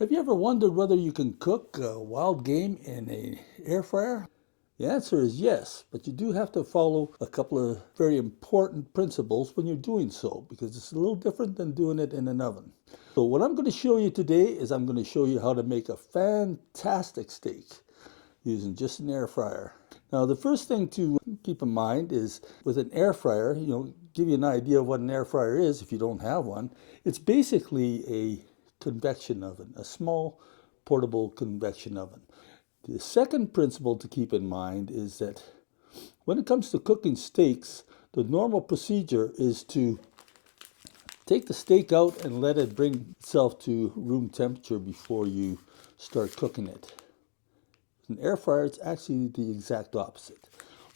Have you ever wondered whether you can cook wild game in an air fryer? The answer is yes, but you do have to follow a couple of very important principles when you're doing so, because it's a little different than doing it in an oven. So what I'm going to show you today is I'm going to show you how to make a fantastic steak using just an air fryer. Now the first thing to keep in mind is with an air fryer, give you an idea of what an air fryer is if you don't have one. It's basically a convection oven, a small portable convection oven. The second principle to keep in mind is that when it comes to cooking steaks, the normal procedure is to take the steak out and let it bring itself to room temperature before you start cooking it. With an air fryer, it's actually the exact opposite.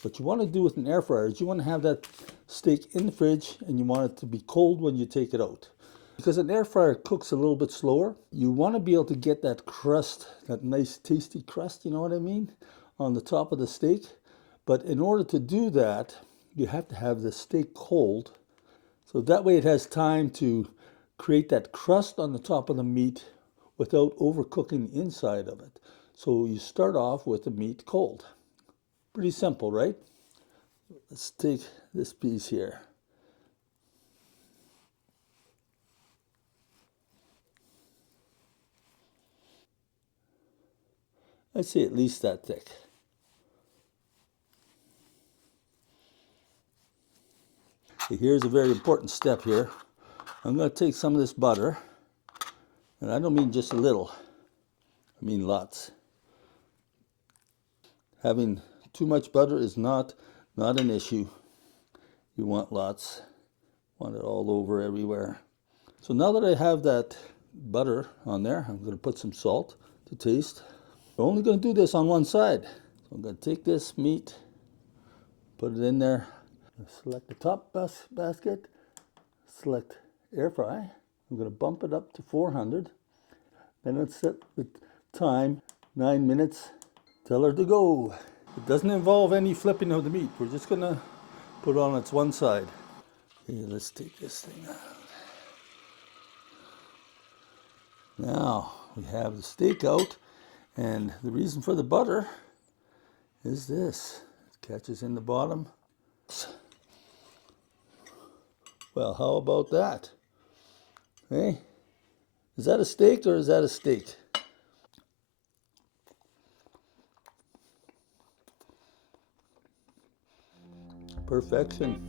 What you want to do with an air fryer is you want to have that steak in the fridge and you want it to be cold when you take it out. Because an air fryer cooks a little bit slower, you want to be able to get that crust, that nice tasty crust, you know what I mean, on the top of the steak. But in order to do that, you have to have the steak cold. So that way it has time to create that crust on the top of the meat without overcooking the inside of it. So you start off with the meat cold. Pretty simple, right? Let's take this piece here. I'd say at least that thick. Here's a very important step here. I'm going to take some of this butter, and I don't mean just a little, I mean lots. Having too much butter is not an issue. You want lots, want it all over everywhere. So now that I have that butter on there, I'm going to put some salt to taste. We're only going to do this on one side. So I'm going to take this meat, put it in there, select the top basket, select air fry. I'm going to bump it up to 400. Then let's set the time, 9 minutes. Tell her to go. It doesn't involve any flipping of the meat. We're just going to put it on its one side. Okay, let's take this thing out. Now we have the steak out, and the reason for the butter is this. It catches in the bottom. Well, how about that? Hey, is that a steak or is that a steak? Perfection.